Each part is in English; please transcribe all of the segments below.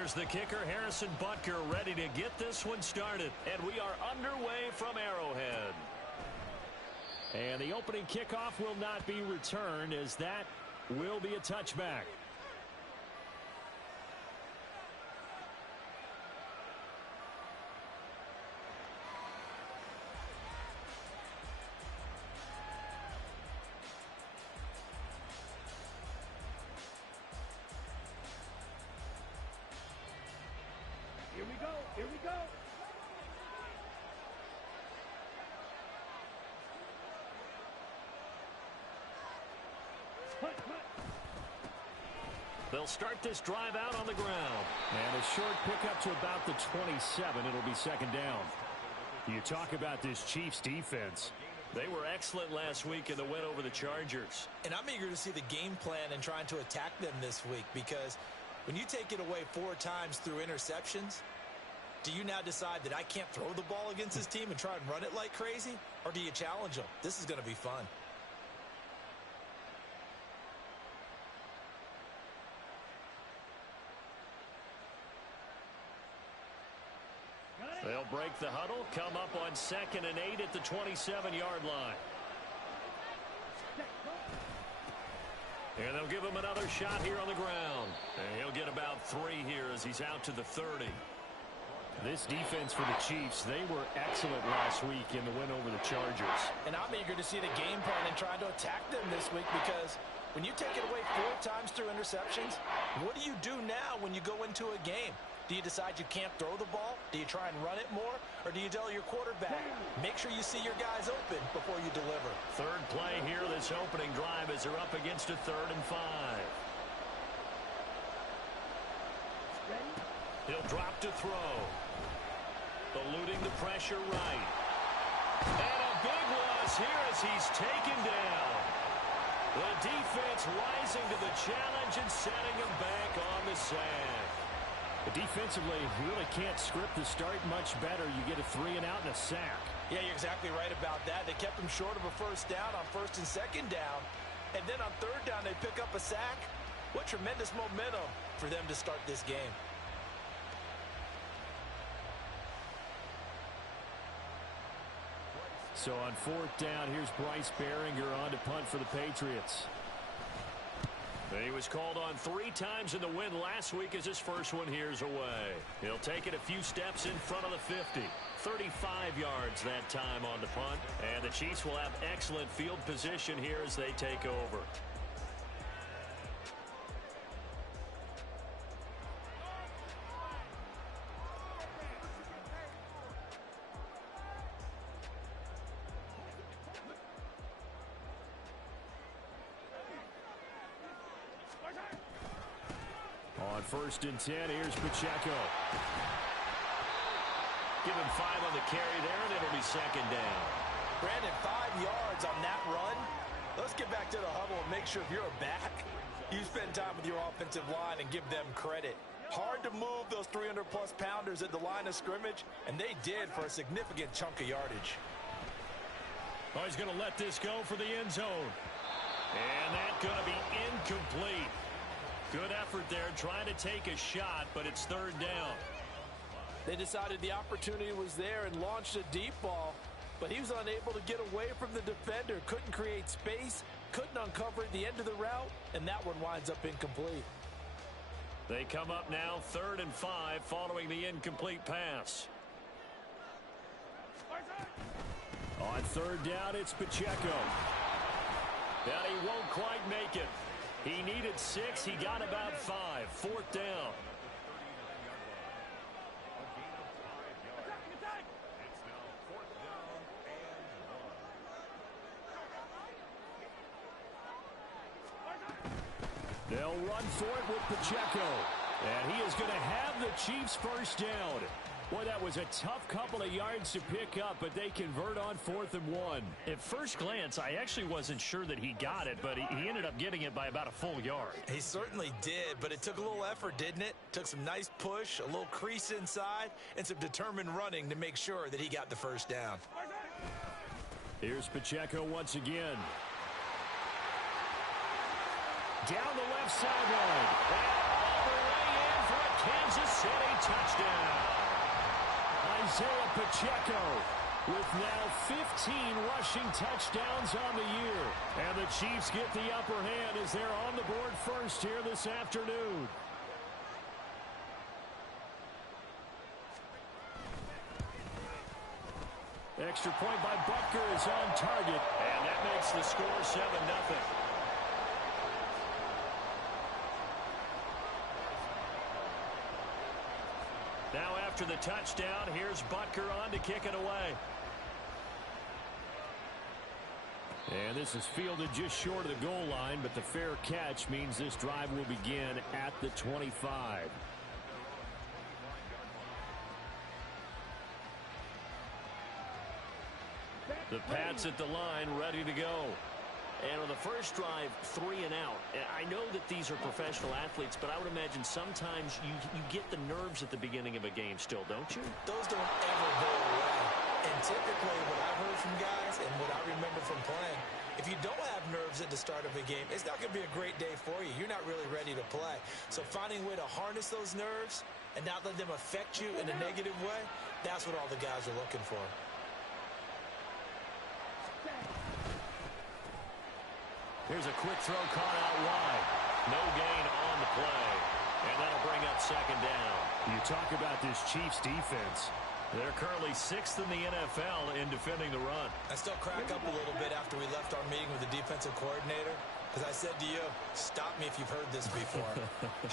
Here's the kicker, Harrison Butker, ready to get this one started. And we are underway from Arrowhead. And the opening kickoff will not be returned, as that will be a touchback. Here we go. Here we go. They'll start this drive out on the ground. And a short pickup to about the 27. It'll be second down. You talk about this Chiefs defense. They were excellent last week in the win over the Chargers. And I'm eager to see the game plan and trying to attack them this week, because when you take it away 4 times through interceptions, do you now decide that I can't throw the ball against this team and try and run it like crazy? Or do you challenge them? This is going to be fun. They'll break the huddle, come up on 2nd and 8 at the 27-yard line. And they'll give him another shot here on the ground. And he'll get about 3 here as he's out to the 30. This defense for the Chiefs, they were excellent last week in the win over the Chargers. And I'm eager to see the game plan and try to attack them this week, because when you take it away 4 times through interceptions, what do you do now when you go into a game? Do you decide you can't throw the ball? Do you try and run it more? Or do you tell your quarterback, make sure you see your guys open before you deliver? Third play here, this opening drive, as they're up against a 3rd and 5. He'll drop to throw. Eluding the pressure right. And a big loss here as he's taken down. The defense rising to the challenge and setting him back on the sack. Defensively, you really can't script the start much better. You get a 3 and out and a sack. Yeah, you're exactly right about that. They kept him short of a first down on 1st and 2nd down. And then on 3rd down, they pick up a sack. What tremendous momentum for them to start this game. So on 4th down, here's Bryce Baringer on to punt for the Patriots. He was called on 3 times in the win last week, as his first one here's away. He'll take it a few steps in front of the 50. 35 yards that time on the punt. And the Chiefs will have excellent field position here as they take over. On 1st and 10, here's Pacheco. Give him 5 on the carry there, and it'll be 2nd down. Brandon, 5 yards on that run. Let's get back to the huddle and make sure if you're a back, you spend time with your offensive line and give them credit. Hard to move those 300-plus pounders at the line of scrimmage, and they did for a significant chunk of yardage. Oh, he's going to let this go for the end zone. And that's going to be incomplete. Good effort there, trying to take a shot, but it's 3rd down. They decided the opportunity was there and launched a deep ball, but he was unable to get away from the defender, couldn't create space, couldn't uncover at the end of the route, and that one winds up incomplete. They come up now 3rd and 5 following the incomplete pass. On 3rd down, it's Pacheco. And he won't quite make it. He needed 6. He got about 5. 4th down. They'll run for it with Pacheco. And he is going to have the Chiefs first down. Boy, that was a tough couple of yards to pick up, but they convert on 4th and 1. At first glance, I actually wasn't sure that he got it, but he ended up getting it by about a full yard. He certainly did, but it took a little effort, didn't it? Took some nice push, a little crease inside, and some determined running to make sure that he got the first down. Here's Pacheco once again. Down the left sideline. And all the way in for a Kansas City touchdown. Isaiah Pacheco with now 15 rushing touchdowns on the year. And the Chiefs get the upper hand as they're on the board first here this afternoon. Extra point by Butker is on target. And that makes the score 7-0. Now after the touchdown, here's Butker on to kick it away. And this is fielded just short of the goal line, but the fair catch means this drive will begin at the 25. The Pats at the line, ready to go. And on the first drive, 3 and out. I know that these are professional athletes, but I would imagine sometimes you get the nerves at the beginning of a game still, don't you? Those don't ever go away. And typically what I've heard from guys and what I remember from playing, if you don't have nerves at the start of a game, it's not going to be a great day for you. You're not really ready to play. So finding a way to harness those nerves and not let them affect you in a negative way, that's what all the guys are looking for. Here's a quick throw caught out wide. No gain on the play. And that'll bring up second down. You talk about this Chiefs defense. They're currently 6th in the NFL in defending the run. I still crack up a little bit after we left our meeting with the defensive coordinator, because I said to you, stop me if you've heard this before.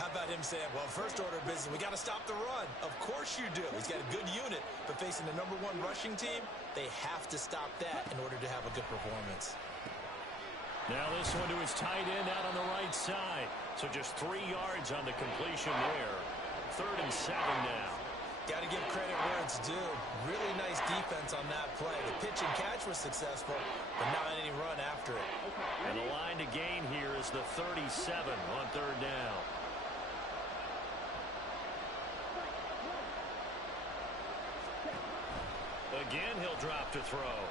How about him saying, well, first order of business, we got to stop the run. Of course you do. He's got a good unit, but facing the #1 rushing team, they have to stop that in order to have a good performance. Now this one to his tight end out on the right side. So just 3 yards on the completion there. 3rd and 7 now. Got to give credit where it's due. Really nice defense on that play. The pitch and catch was successful, but not any run after it. And the line to gain here is the 37 on 3rd down. Again, he'll drop to throw.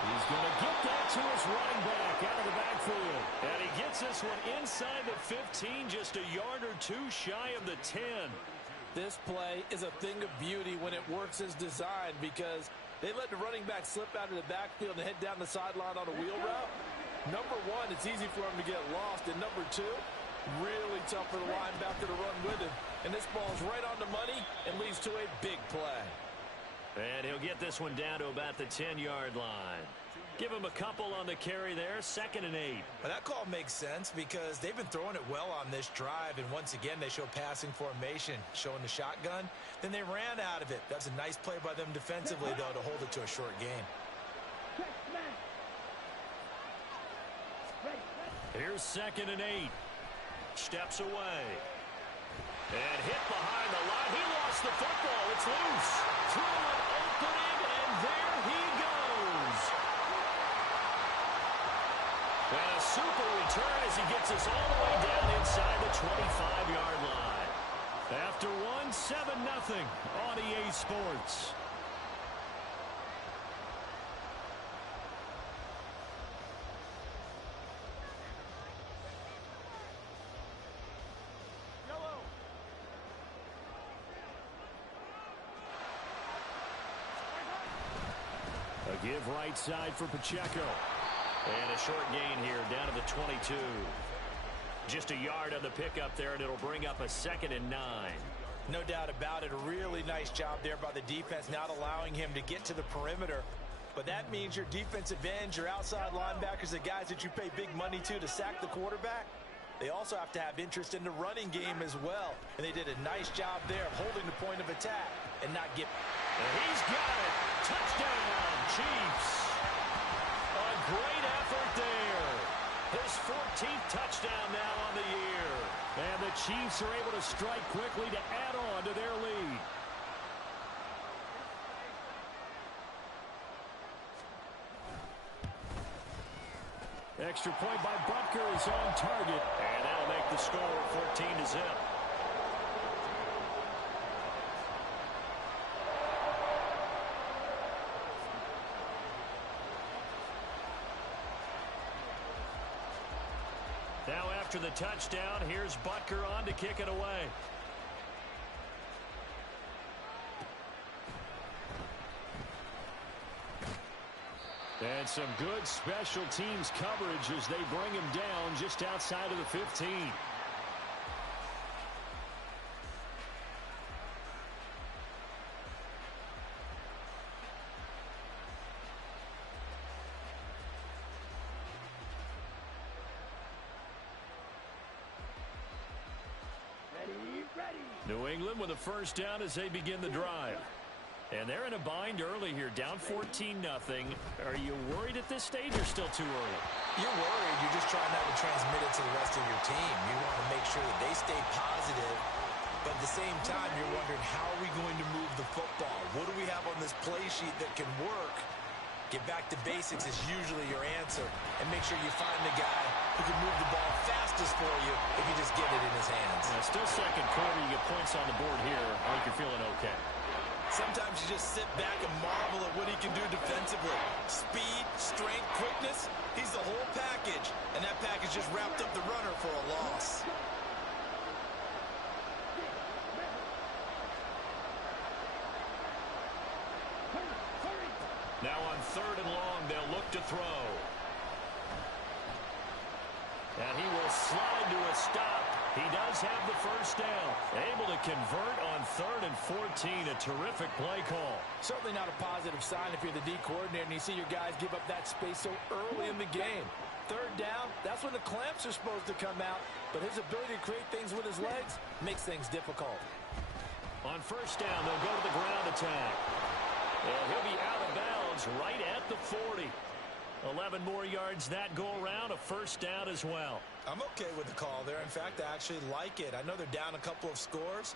He's going to get that to his running back out of the backfield. And he gets this one inside the 15, just a yard or 2 shy of the 10. This play is a thing of beauty when it works as designed, because they let the running back slip out of the backfield and head down the sideline on a wheel route. #1, it's easy for him to get lost. And #2, really tough for the linebacker to run with him. And this ball's right on the money and leads to a big play. And he'll get this one down to about the 10-yard line. Give him a couple on the carry there, 2nd and 8. Well, that call makes sense because they've been throwing it well on this drive, and once again they show passing formation, showing the shotgun. Then they ran out of it. That's a nice play by them defensively, though, to hold it to a short gain. Here's 2nd and 8. Steps away. And hit behind the line. He lost the football. It's loose. Through an opening, and there he goes. And a super return as he gets us all the way down inside the 25-yard line. After one, 7-0 on EA Sports. A give right side for Pacheco. And a short gain here down to the 22. Just a yard on the pickup there, and it'll bring up a 2nd and 9. No doubt about it. A really nice job there by the defense, not allowing him to get to the perimeter. But that means your defensive ends, your outside linebackers, the guys that you pay big money to sack the quarterback, they also have to have interest in the running game as well. And they did a nice job there of holding the point of attack and not get... And he's got it. Touchdown, Chiefs. A great effort there. His 14th touchdown now on the year. And the Chiefs are able to strike quickly to add on to their lead. Extra point by Butker is on target. And that'll make the score 14-0. Now after the touchdown. Here's Butker on to kick it away. And some good special teams coverage as they bring him down just outside of the 15. New England with a first down as they begin the drive. And they're in a bind early here, down 14-0. Are you worried at this stage or still too early? You're worried. You're just trying not to transmit it to the rest of your team. You want to make sure that they stay positive. But at the same time, you're wondering, how are we going to move the football? What do we have on this play sheet that can work? Get back to basics is usually your answer. And make sure you find the guy who can move the ball fastest for you if you just get it in his hands. Still second quarter. You get points on the board here. I think you're feeling okay. Sometimes you just sit back and marvel at what he can do defensively. Speed, strength, quickness, he's the whole package. And that package just wrapped up the runner for a loss. Now on 3rd and long, they'll look to throw. And he will slide to a stop. He does have the first down. Able to convert on 3rd and 14. A terrific play call. Certainly not a positive sign if you're the D coordinator and you see your guys give up that space so early in the game. 3rd down, that's when the clamps are supposed to come out. But his ability to create things with his legs makes things difficult. On first down, they'll go to the ground attack. And he'll be out of bounds right at the 40. 11 more yards that go around, a first down as well. I'm okay with the call there. In fact, I actually like it. I know they're down a couple of scores,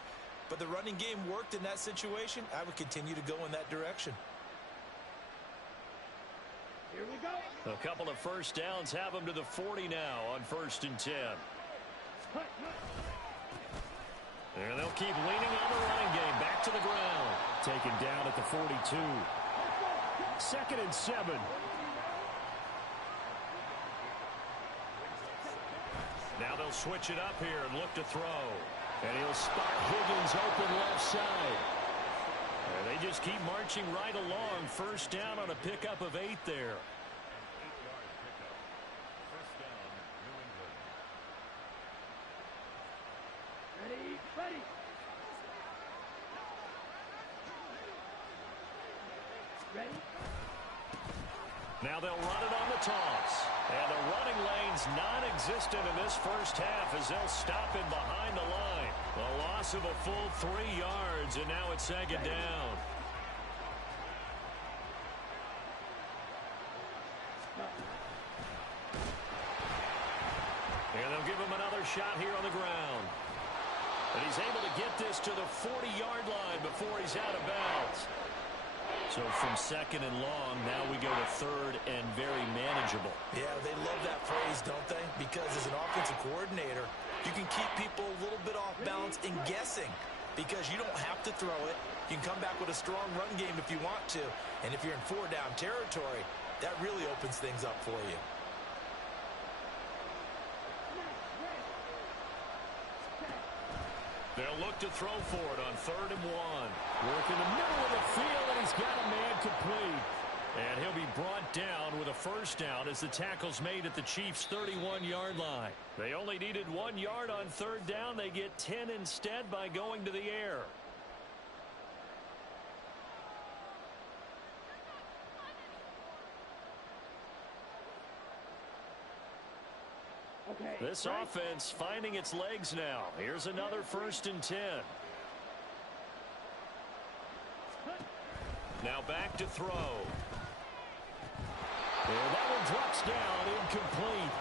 but the running game worked in that situation. I would continue to go in that direction. Here we go. A couple of first downs have them to the 40 now on 1st and 10. And they'll keep leaning on the running game. Back to the ground. Taken down at the 42. 2nd and 7. Now they'll switch it up here and look to throw. And he'll spot Higgins open left side. And they just keep marching right along. First down on a pickup of 8 there. Ready. Now they'll run it on the toss. And the running lane's non-existent in this first half as they'll stop him behind the line. A loss of a full 3 yards, and now it's 2nd down. And they'll give him another shot here on the ground. And he's able to get this to the 40-yard line before he's out of bounds. So from 2nd and long, now we go to 3rd and very manageable. Yeah, they love that phrase, don't they? Because as an offensive coordinator, you can keep people a little bit off balance and guessing. Because you don't have to throw it. You can come back with a strong run game if you want to. And if you're in 4-down territory, that really opens things up for you. They'll look to throw for it on 3rd and 1. Work in the middle of the field, and he's got a man complete. And he'll be brought down with a first down as the tackle's made at the Chiefs' 31-yard line. They only needed 1 yard on 3rd down. They get 10 instead by going to the air. Okay. This offense finding its legs now. Here's another 1st and 10. Now back to throw. And that one drops down, incomplete.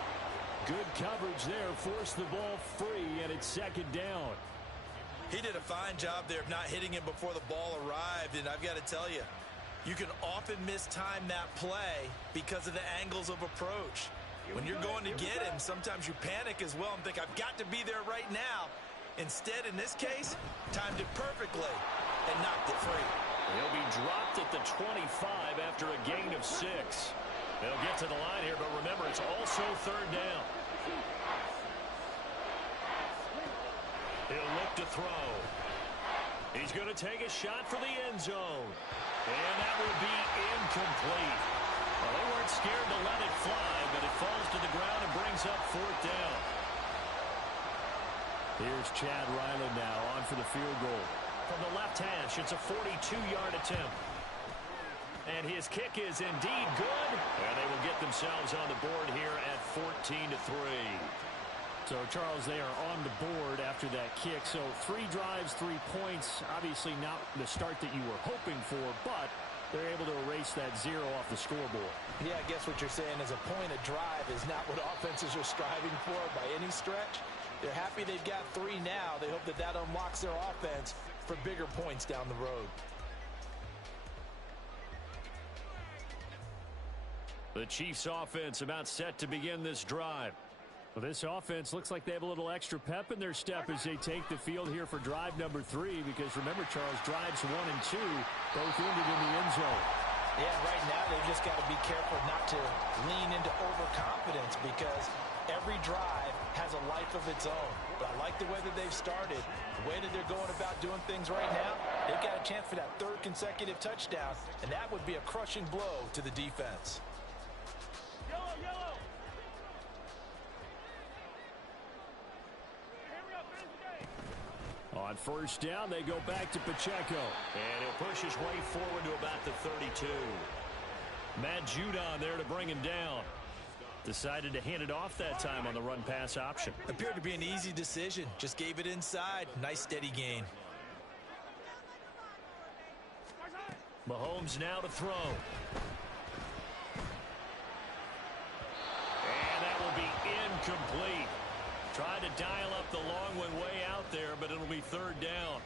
Good coverage there, forced the ball free, and it's 2nd down. He did a fine job there of not hitting him before the ball arrived, and I've got to tell you, you can often mistime that play because of the angles of approach. When you're going to get him, sometimes you panic as well and think, I've got to be there right now. Instead, in this case, timed it perfectly and knocked it free. He'll be dropped at the 25 after a gain of 6. They'll get to the line here, but remember, it's also 3rd down. He'll look to throw. He's going to take a shot for the end zone. And that will be incomplete. Well, they weren't scared to let it fly, but it falls to the ground and brings up 4th down. Here's Chad Ryland now on for the field goal. From the left hash, it's a 42-yard attempt. And his kick is indeed good. And they will get themselves on the board here at 14-3. So, Charles, they are on the board after that kick. So 3 drives, 3 points. Obviously not the start that you were hoping for, but they're able to erase that 0 off the scoreboard. Yeah, I guess what you're saying is a point a drive is not what offenses are striving for by any stretch. They're happy they've got 3 now. They hope that that unlocks their offense for bigger points down the road. The Chiefs offense about set to begin this drive. Well, this offense looks like they have a little extra pep in their step as they take the field here for drive number 3, because remember, Charles, drives 1 and 2 both ended in the end zone. Yeah, right now they've just got to be careful not to lean into overconfidence, because every drive has a life of its own. But I like the way that they've started, the way that they're going about doing things right now. They've got a chance for that 3rd consecutive touchdown, and that would be a crushing blow to the defense. Yellow, yellow. On 1st down, they go back to Pacheco. And he'll push his way forward to about the 32. Matt Judon there to bring him down. Decided to hand it off that time on the run-pass option. Appeared to be an easy decision. Just gave it inside. Nice steady gain. Mahomes now to throw. And that will be incomplete. Tried to dial up the long one way out there, but it'll be 3rd down.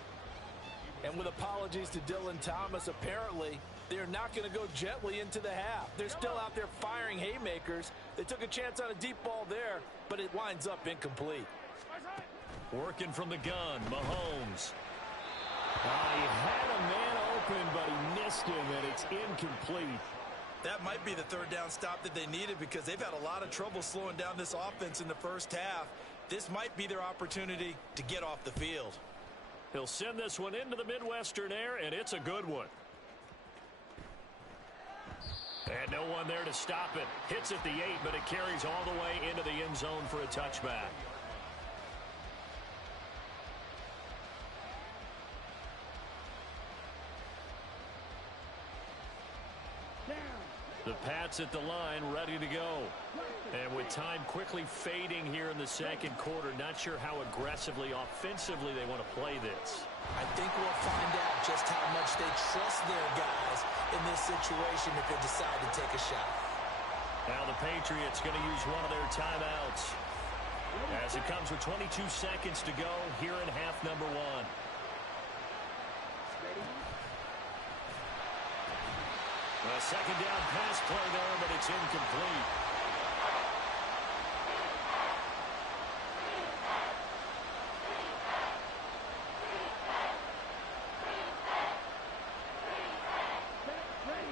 And with apologies to Dylan Thomas, apparently they're not going to go gently into the half. They're still out there firing haymakers. They took a chance on a deep ball there, but it winds up incomplete. Working from the gun, Mahomes. He had a man open, but he missed him, and it's incomplete. That might be the 3rd down stop that they needed, because they've had a lot of trouble slowing down this offense in the first half. This might be their opportunity to get off the field. He'll send this one into the Midwestern air, and it's a good one. And no one there to stop it. Hits at the 8, but it carries all the way into the end zone for a touchback. The Pats at the line, ready to go. And with time quickly fading here in the 2nd quarter, not sure how aggressively, offensively they want to play this. I think we'll find out just how much they trust their guys in this situation if they decide to take a shot. Now the Patriots going to use one of their timeouts, as it comes with 22 seconds to go here in half number 1. A 2nd down pass play there, but it's incomplete.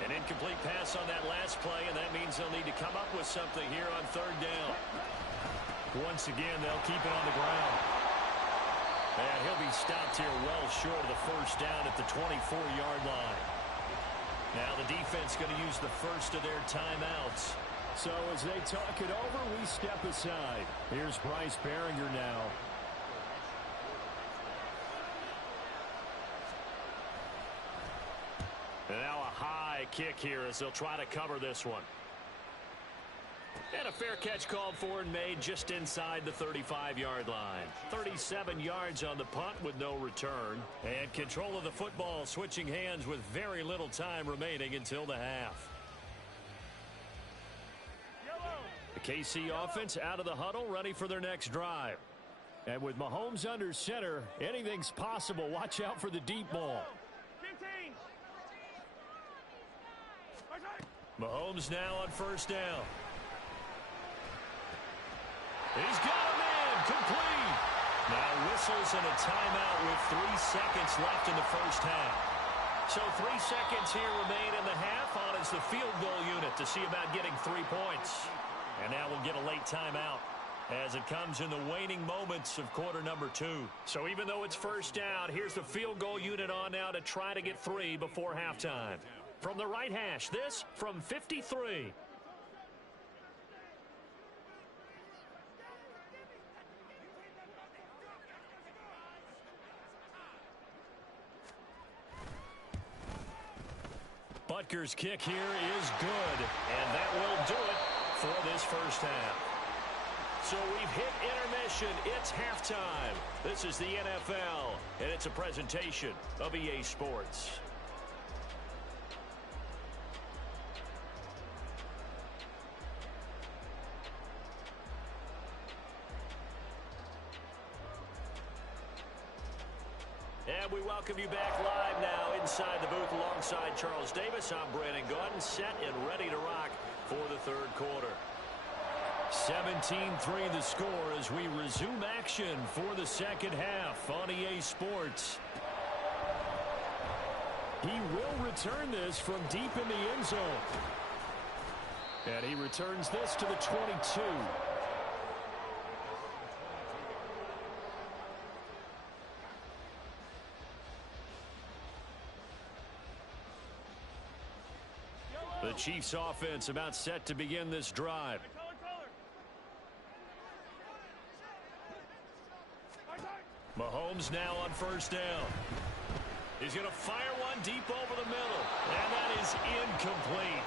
An incomplete pass on that last play, and that means they'll need to come up with something here on 3rd down. Once again, they'll keep it on the ground. And he'll be stopped here well short of the 1st down at the 24-yard line. Now the defense going to use the first of their timeouts. So as they talk it over, we step aside. Here's Bryce Baringer now. And now a high kick here as they'll try to cover this one. And a fair catch called for and made just inside the 35-yard line. 37 yards on the punt with no return. And control of the football switching hands with very little time remaining until the half. The KC offense out of the huddle, ready for their next drive. And with Mahomes under center, anything's possible. Watch out for the deep ball. 15. Mahomes now on 1st down. He's got a man, complete. Now whistles and a timeout with 3 seconds left in the 1st half. So 3 seconds here remain in the half. On is the field goal unit to see about getting 3 points. And now we'll get a late timeout. as it comes in the waning moments of quarter number 2. So even though it's first down, here's the field goal unit on now to try to get 3 before halftime. From the right hash, this from 53. Butker's kick here is good, and that will do it for this first half. So we've hit intermission. It's halftime. This is the NFL, and it's a presentation of EA Sports. And we welcome you back live now inside the booth alongside Charles Davis. I'm Brandon Gaudin, set and ready to rock for the third quarter. 17-3 the score as we resume action for the second half on EA Sports. He will return this from deep in the end zone. And he returns this to the 22. The Chiefs offense about set to begin this drive. Mahomes now on first down. He's going to fire one deep over the middle. And that is incomplete.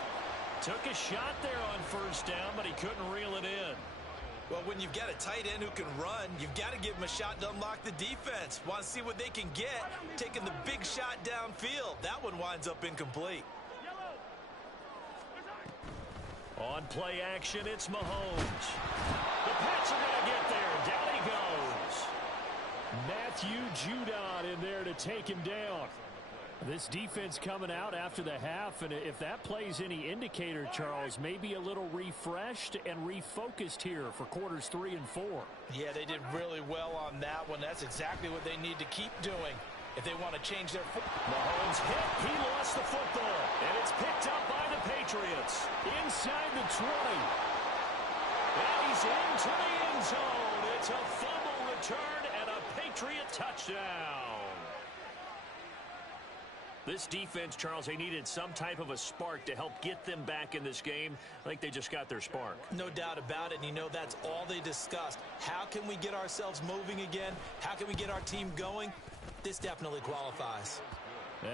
Took a shot there on first down, but he couldn't reel it in. Well, when you've got a tight end who can run, you've got to give him a shot to unlock the defense. Want to see what they can get, taking the big shot downfield. That one winds up incomplete. On play action, it's Mahomes. The Pats are going to get there. Down he goes. Matthew Judon in there to take him down. This defense coming out after the half, and if that plays any indicator, Charles, maybe a little refreshed and refocused here for quarters 3 and 4. Yeah, they did really well on that one. That's exactly what they need to keep doing if they want to change their Mahomes hit. He lost the football, and it's picked up by the Patriots. Inside the 20. And he's into the end zone. It's a fumble return and a Patriot touchdown. This defense, Charles, they needed some type of a spark to help get them back in this game. I think they just got their spark. No doubt about it, and you know that's all they discussed. How can we get ourselves moving again? How can we get our team going? This definitely qualifies.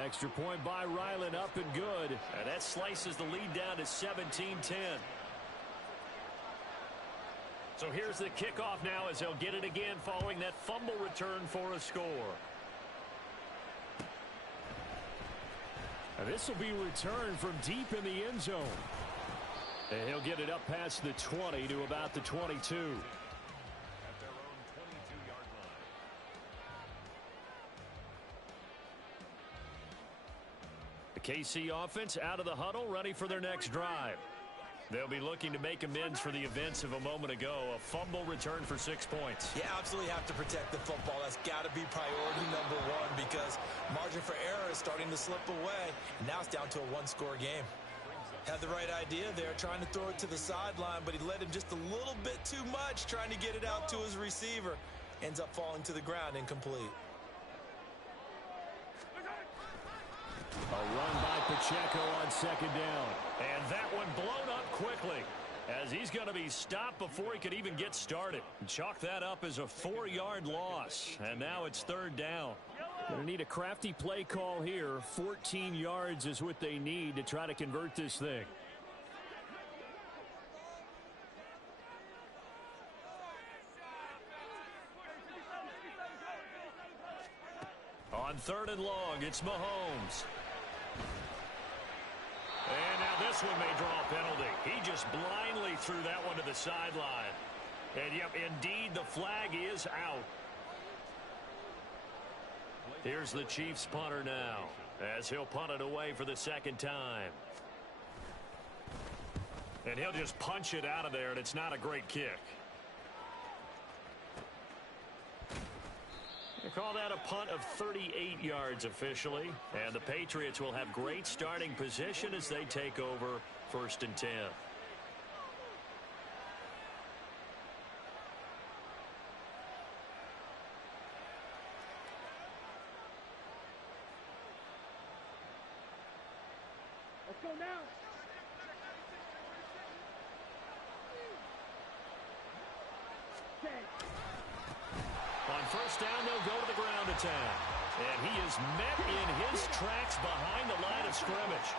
Extra point by Ryland, up and good. And that slices the lead down to 17-10. So here's the kickoff now as they'll get it again following that fumble return for a score. And this will be returned from deep in the end zone. And he'll get it up past the 20 to about the 22. The KC offense out of the huddle, ready for their next drive. They'll be looking to make amends for the events of a moment ago. A fumble return for 6 points. You absolutely have to protect the football. That's got to be priority number one because margin for error is starting to slip away. Now it's down to a one-score game. Had the right idea there, trying to throw it to the sideline, but he led him just a little bit too much, trying to get it out to his receiver. Ends up falling to the ground, incomplete. A run by Pacheco on second down. And that one blown up quickly as he's going to be stopped before he could even get started. Chalk that up as a 4-yard loss. And now it's third down. Going to need a crafty play call here. 14 yards is what they need to try to convert this thing. On third and long, it's Mahomes. And now this one may draw a penalty. He just blindly threw that one to the sideline. And, yep, indeed, the flag is out. Here's the Chiefs punter now as he'll punt it away for the second time. And he'll just punch it out of there, and it's not a great kick. They call that a punt of 38 yards officially. And the Patriots will have great starting position as they take over 1st and 10. On first down, they'll go to the ground attack. And he is met in his tracks behind the line of scrimmage.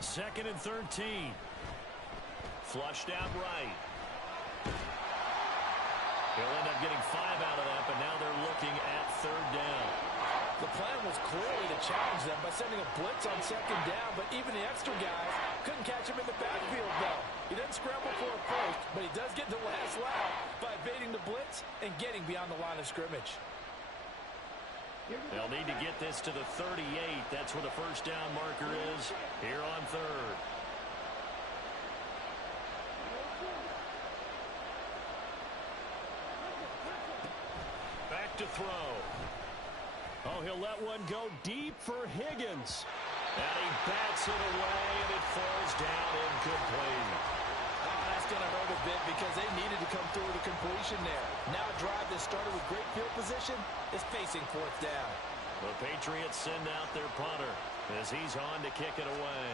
Second and 13. Flushed out right. He'll end up getting 5 out of that, but now they're looking at third down. The plan was clearly to challenge them by sending a blitz on second down, but even the extra guys couldn't catch him in the backfield, though. He doesn't scramble for a first, but he does get the last lap by evading the blitz and getting beyond the line of scrimmage. They'll need to get this to the 38. That's where the first down marker is here on third. Back to throw. Oh, he'll let one go deep for Higgins. And he bats it away, and it falls down incomplete. Oh, that's going to hurt a bit because they needed to come through with a completion there. Now a drive that started with great field position is facing fourth down. The Patriots send out their punter as he's on to kick it away.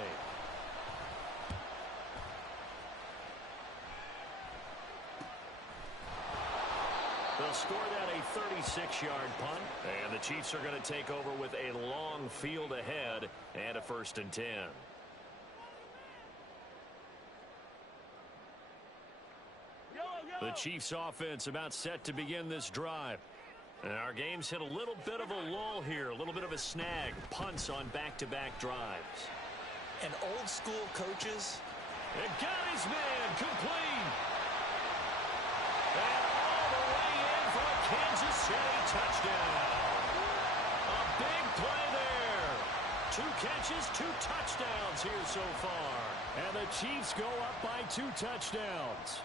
They'll score that a 36-yard punt, and the Chiefs are going to take over with a long field ahead and a 1st and 10. The Chiefs offense about set to begin this drive. And our game's hit a little bit of a lull here, a little bit of a snag. Punts on back-to-back drives. And old-school coaches. And got his man complete. And all the way in for a Kansas City touchdown. A big play there. 2 catches, 2 touchdowns here so far. And the Chiefs go up by 2 touchdowns.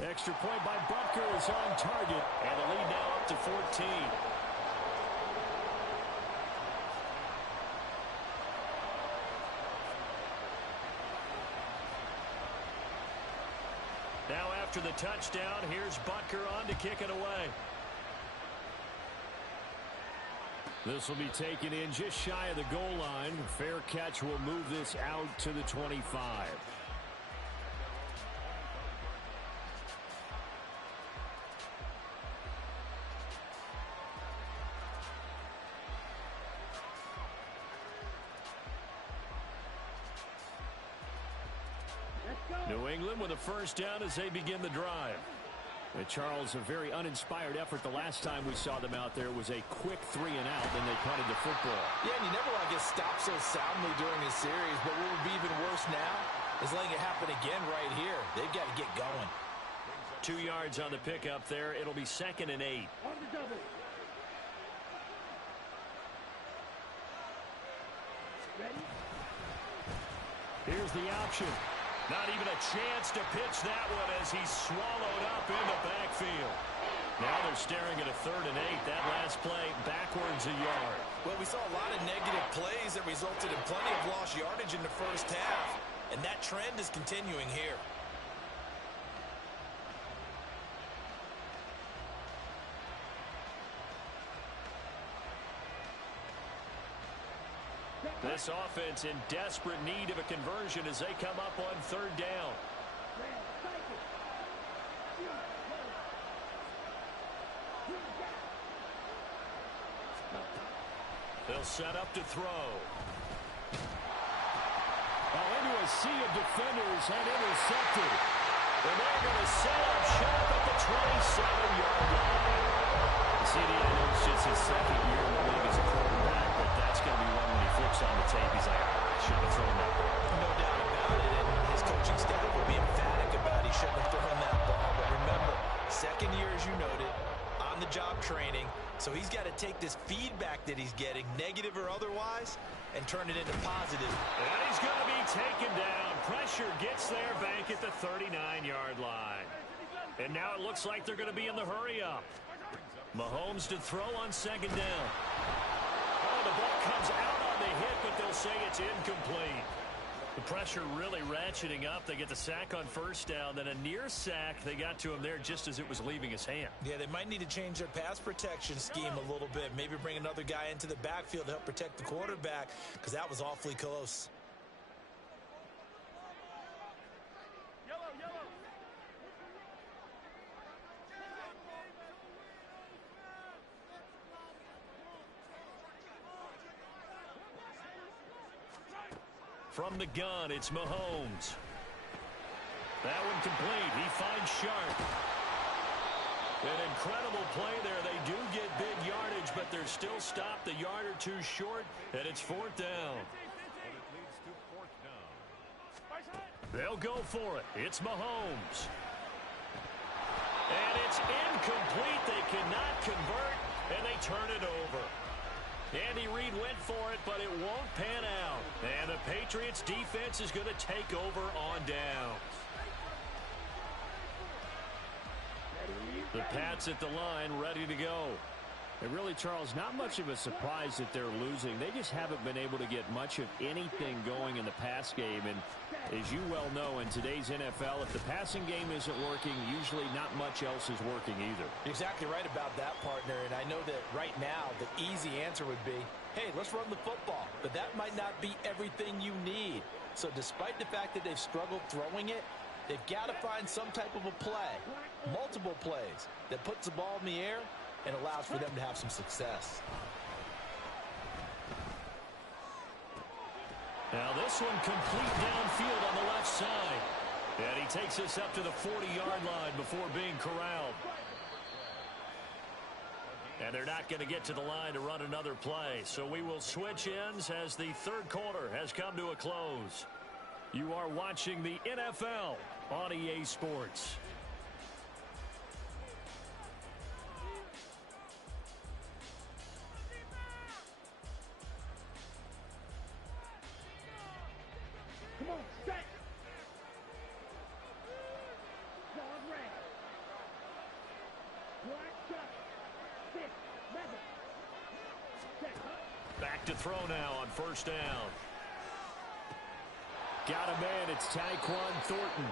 Extra point by Butker is on target. And the lead now up to 14. Now after the touchdown, here's Butker on to kick it away. This will be taken in just shy of the goal line. Fair catch will move this out to the 25. New England with a first down as they begin the drive. Charles, a very uninspired effort the last time we saw them out there was a quick 3 and out, and they punted the football. Yeah, and you never want to get stopped so soundly during a series, but what would be even worse now is letting it happen again right here. They've got to get going. 2 yards on the pickup there. It'll be 2nd and 8. On the double. Ready? Here's the option. Not even a chance to pitch that one as he's swallowed up in the backfield. Now they're staring at a 3rd and 8. That last play backwards a yard. Well, we saw a lot of negative plays that resulted in plenty of lost yardage in the first half, and that trend is continuing here. This offense in desperate need of a conversion as they come up on 3rd down. They'll set up to throw. Into a sea of defenders and intercepted. And they're going to set up shop at the 27-yard line. CD, I know it's just his 2nd year in the league as a quarterback, but that's going to be one when he flips on the tape. He's like, I shouldn't have thrown that ball. No doubt about it, and his coaching staff will be emphatic about he shouldn't have thrown that ball. But remember, 2nd year, as you noted, on-the-job training, so he's got to take this feedback that he's getting, negative or otherwise, and turn it into positive. And he's going to be taken down. Pressure gets there back at the 39-yard line. And now it looks like they're going to be in the hurry-up. Mahomes to throw on 2nd down. Oh, the ball comes out on the hit, but they'll say it's incomplete. The pressure really ratcheting up. They get the sack on first down, then a near sack. They got to him there just as it was leaving his hand. Yeah, they might need to change their pass protection scheme a little bit. Maybe bring another guy into the backfield to help protect the quarterback, because that was awfully close. Yellow, yellow. From the gun, it's Mahomes. That one complete. He finds Sharp. An incredible play there. They do get big yardage, but they're still stopped a yard or two short, and it's fourth down. They'll go for it. It's Mahomes. And it's incomplete. They cannot convert, and they turn it over. Andy Reid went for it, but it won't pan out. And the Patriots defense is going to take over on downs. The Pats at the line, ready to go. And really, Charles, not much of a surprise that they're losing. They just haven't been able to get much of anything going in the pass game. And as you well know, in today's NFL, if the passing game isn't working, usually not much else is working either. You're exactly right about that, partner. And I know that right now the easy answer would be, hey, let's run the football. But that might not be everything you need. So despite the fact that they've struggled throwing it, they've got to find some type of a play, multiple plays, that puts the ball in the air and allows for them to have some success. Now this one complete downfield on the left side. And he takes us up to the 40-yard line before being corralled. And they're not going to get to the line to run another play. So we will switch ends as the third quarter has come to a close. You are watching the NFL on EA Sports. Come on, set. Dog red. Black duck. 6, 11. Set. Back to throw now on first down. Got a man. It's Tyquan Thornton.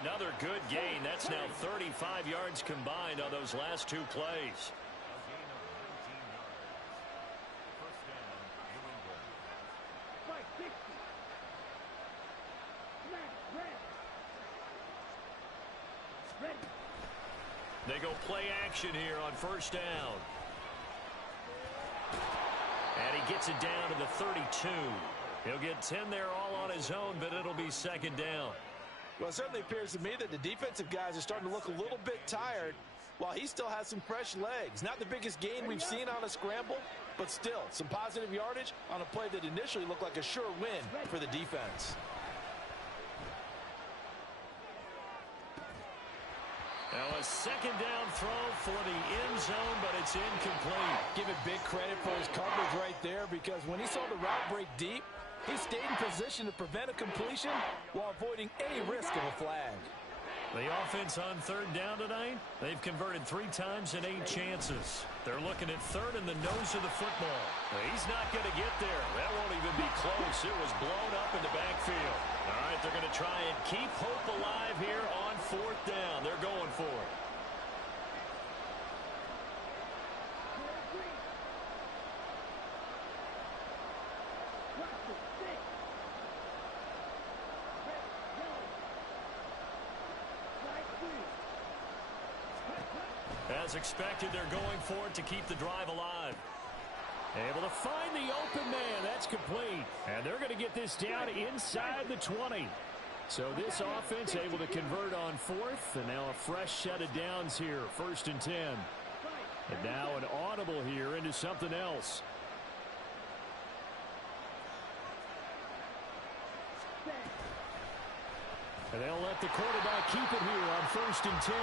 Another good gain. That's now 35 yards combined on those last two plays. Fight, 60. Red. Ready. They go play action here on first down. And he gets it down to the 32. He'll get 10 there all on his own, but it'll be second down. Well, it certainly appears to me that the defensive guys are starting to look a little bit tired while he still has some fresh legs. Not the biggest gain we've seen on a scramble, but still some positive yardage on a play that initially looked like a sure win for the defense. Now a second down throw for the end zone, but it's incomplete. Give it big credit for his coverage right there, because when he saw the route break deep, he stayed in position to prevent a completion while avoiding any risk of a flag. The offense on third down tonight, they've converted 3 times in 8 chances. They're looking at third in the nose of the football. He's not going to get there. That won't even be close. It was blown up in the backfield. All right, they're going to try and keep hope alive here on fourth down. They're going for it. As expected, they're going for it to keep the drive alive. Able to find the open man. That's complete. And they're going to get this down inside the 20. So this offense able to convert on fourth. And now a fresh set of downs here. 1st and 10. And now an audible here into something else. And they'll let the quarterback keep it here on 1st and 10.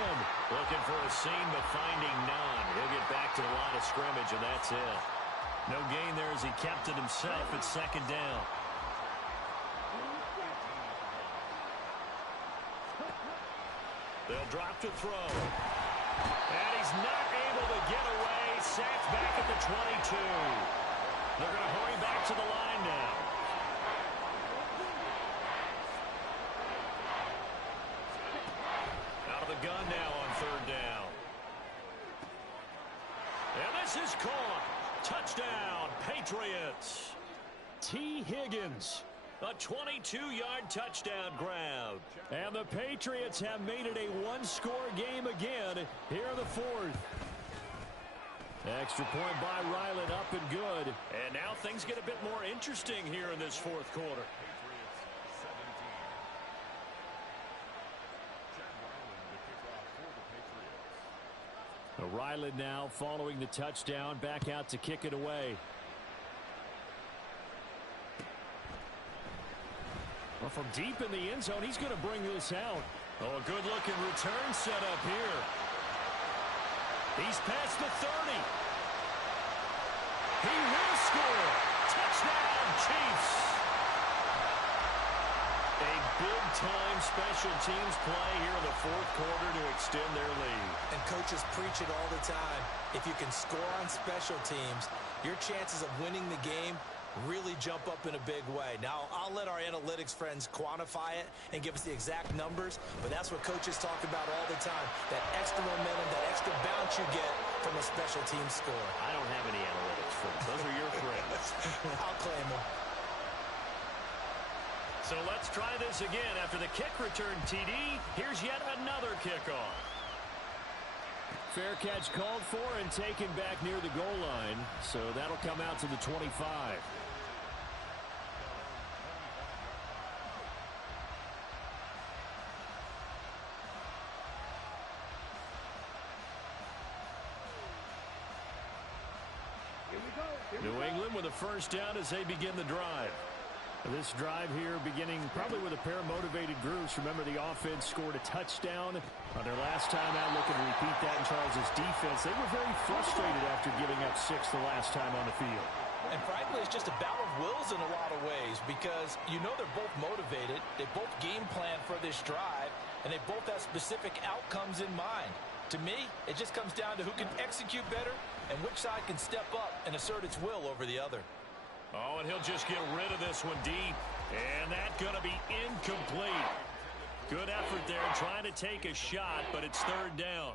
Looking for a seam, but finding none. He'll get back to the line of scrimmage, and that's it. No gain there as he kept it himself at second down. They'll drop to throw. And he's not able to get away. Sacked back at the 22. They're going to hurry back to the line now. gun now on third down. And this is caught. Touchdown, Patriots. T. Higgins. A 22-yard touchdown grab. And the Patriots have made it a one-score game again here in the fourth. Extra point by Ryland, up and good. And now things get a bit more interesting here in this fourth quarter. Ryland now following the touchdown, back out to kick it away. Well, from deep in the end zone, he's going to bring this out. Oh, a good-looking return set up here. He's past the 30. He will score. Touchdown, Chiefs. A big-time special teams play here in the fourth quarter to extend their lead. And coaches preach it all the time. If you can score on special teams, your chances of winning the game really jump up in a big way. Now, I'll let our analytics friends quantify it and give us the exact numbers, but that's what coaches talk about all the time, that extra momentum, that extra bounce you get from a special team score. I don't have any analytics friends. Those are your friends. I'll claim them. So let's try this again. After the kick return, TD, here's yet another kickoff. Fair catch called for and taken back near the goal line, so that'll come out to the 25. New England with a first down as they begin the drive. This drive here beginning probably with a pair of motivated groups. Remember, the offense scored a touchdown on their last time out, looking to repeat that in Charles' defense. They were very frustrated after giving up 6 the last time on the field. And frankly, it's just a battle of wills in a lot of ways because you know they're both motivated, they both game plan for this drive, and they both have specific outcomes in mind. To me, it just comes down to who can execute better and which side can step up and assert its will over the other. Oh, and he'll just get rid of this one deep. And that's going to be incomplete. Good effort there trying to take a shot, but it's third down.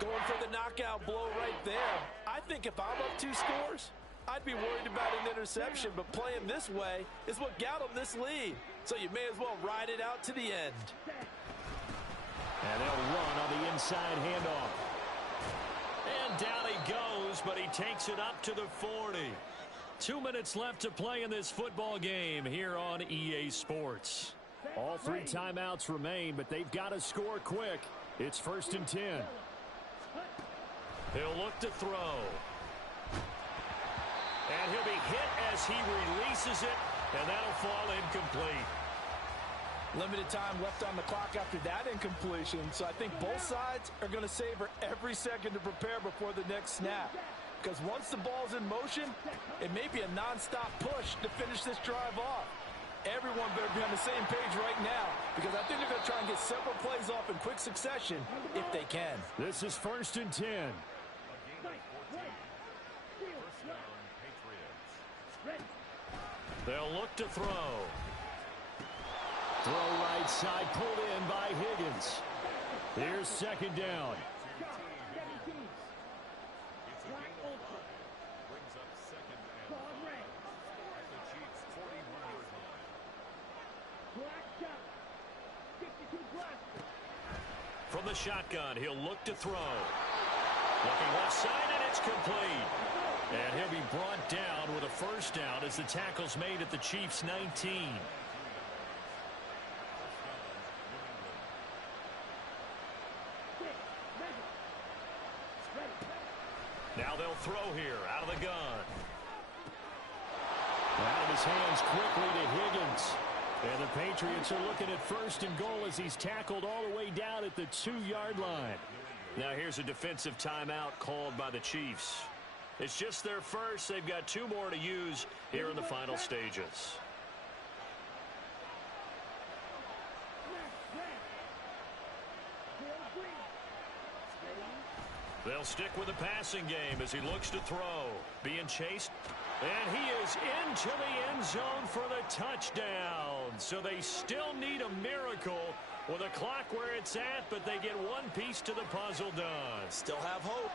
Going for the knockout blow right there. I think if I'm up 2 scores, I'd be worried about an interception, but playing this way is what got him this lead. So you may as well ride it out to the end. And they'll run on the inside handoff. And down he goes, but he takes it up to the 40. 2 minutes left to play in this football game here on EA Sports. All 3 timeouts remain, but they've got to score quick. It's 1st and 10. He'll look to throw. And he'll be hit as he releases it, and that'll fall incomplete. Limited time left on the clock after that incompletion, so I think both sides are going to savor every second to prepare before the next snap. Because once the ball's in motion, it may be a non-stop push to finish this drive off. Everyone better be on the same page right now because I think they're going to try and get several plays off in quick succession if they can. This is 1st and 10. They'll look to throw. Throw right side, pulled in by Higgins. Here's 2nd down. From the shotgun, he'll look to throw. Looking left side, and it's complete. And he'll be brought down with a first down as the tackle's made at the Chiefs' 19. Now they'll throw here out of the gun. Out of his hands quickly to Higgins. And the Patriots are looking at 1st and goal as he's tackled all the way down at the 2-yard line. Now here's a defensive timeout called by the Chiefs. It's just their first. They've got 2 more to use here in the final stages. They'll stick with the passing game as he looks to throw. Being chased. And he is into the end zone for the touchdown. So they still need a miracle Well, the clock where it's at, but they get one piece to the puzzle done. Still have hope.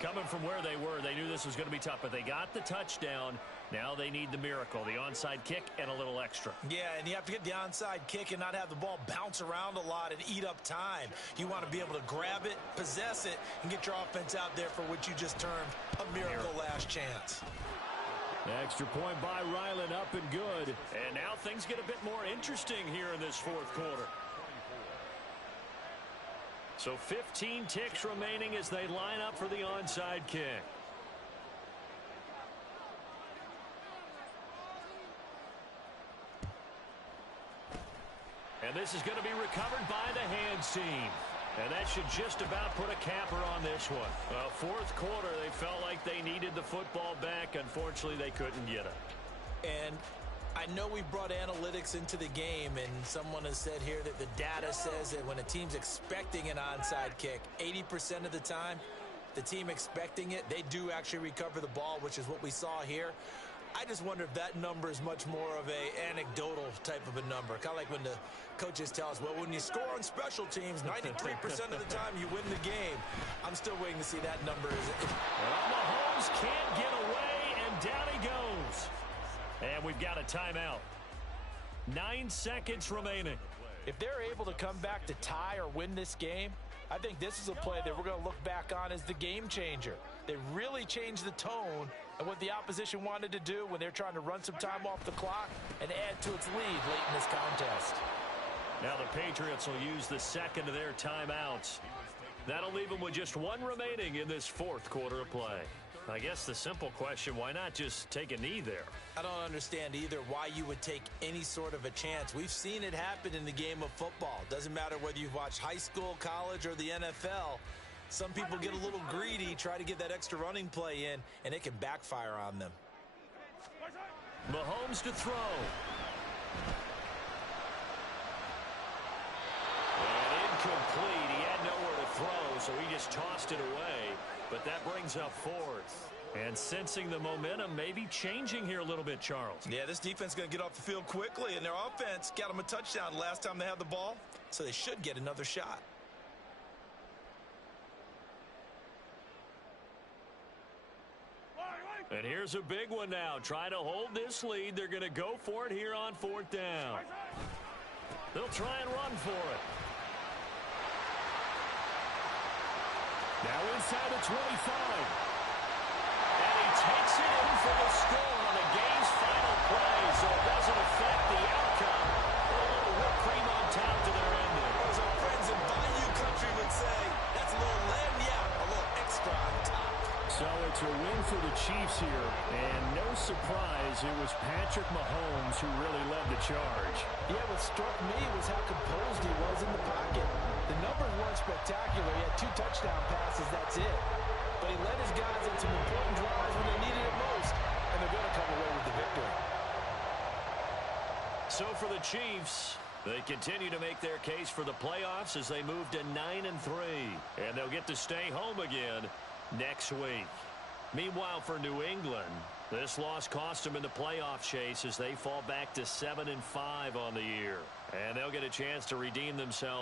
Coming from where they were, they knew this was going to be tough, but they got the touchdown. Now they need the miracle, the onside kick and a little extra. Yeah, and you have to get the onside kick and not have the ball bounce around a lot and eat up time. You want to be able to grab it, possess it, and get your offense out there for what you just termed a miracle last chance. Extra point by Ryland, up and good. And now things get a bit more interesting here in this fourth quarter. So 15 ticks remaining as they line up for the onside kick. And this is going to be recovered by the hands team. And that should just about put a capper on this one. Well, fourth quarter, they felt like they needed the football back. Unfortunately, they couldn't get it. And I know we brought analytics into the game, and someone has said here that the data says that when a team's expecting an onside kick, 80% of the time, the team expecting it, they do actually recover the ball, which is what we saw here. I just wonder if that number is much more of a anecdotal type of a number. Kind of like when the coaches tell us, well, when you score on special teams, 93% of the time you win the game. I'm still waiting to see that number. Well, Mahomes can't get away, and down he goes. And we've got a timeout. 9 seconds remaining. If they're able to come back to tie or win this game, I think this is a play that we're going to look back on as the game changer. They really changed the tone and what the opposition wanted to do when they're trying to run some time off the clock and add to its lead late in this contest. Now the Patriots will use the second of their timeouts. That'll leave them with just one remaining in this fourth quarter of play. I guess the simple question, why not just take a knee there? I don't understand either why you would take any sort of a chance. We've seen it happen in the game of football. Doesn't matter whether you've watched high school, college, or the NFL. Some people get a little greedy, try to get that extra running play in, and it can backfire on them. Mahomes to throw. And incomplete. He had nowhere to throw, so he just tossed it away. But that brings up fourth. And sensing the momentum maybe changing here a little bit, Charles. Yeah, this defense is going to get off the field quickly, and their offense got them a touchdown last time they had the ball, so they should get another shot. And here's a big one now. Trying to hold this lead. They're going to go for it here on fourth down. They'll try and run for it. Now inside the 25. And he takes it in for the score on the game's final play, so it doesn't affect the outcome. A little whipped cream on top to their ending. As our friends in Bayou Country would say, that's a little a little extra on top. So it's a win for the Chiefs here, and no surprise, it was Patrick Mahomes who really led the charge. Yeah, what struck me was how composed he was in the pocket. The numbers weren't spectacular. He had 2 touchdown passes, that's it. But he led his guys in some important drives when they needed it most, and they're going to come away with the victory. So for the Chiefs, they continue to make their case for the playoffs as they move to 9-3, and they'll get to stay home again next week. Meanwhile, for New England, this loss cost them in the playoff chase as they fall back to 7-5 on the year. And they'll get a chance to redeem themselves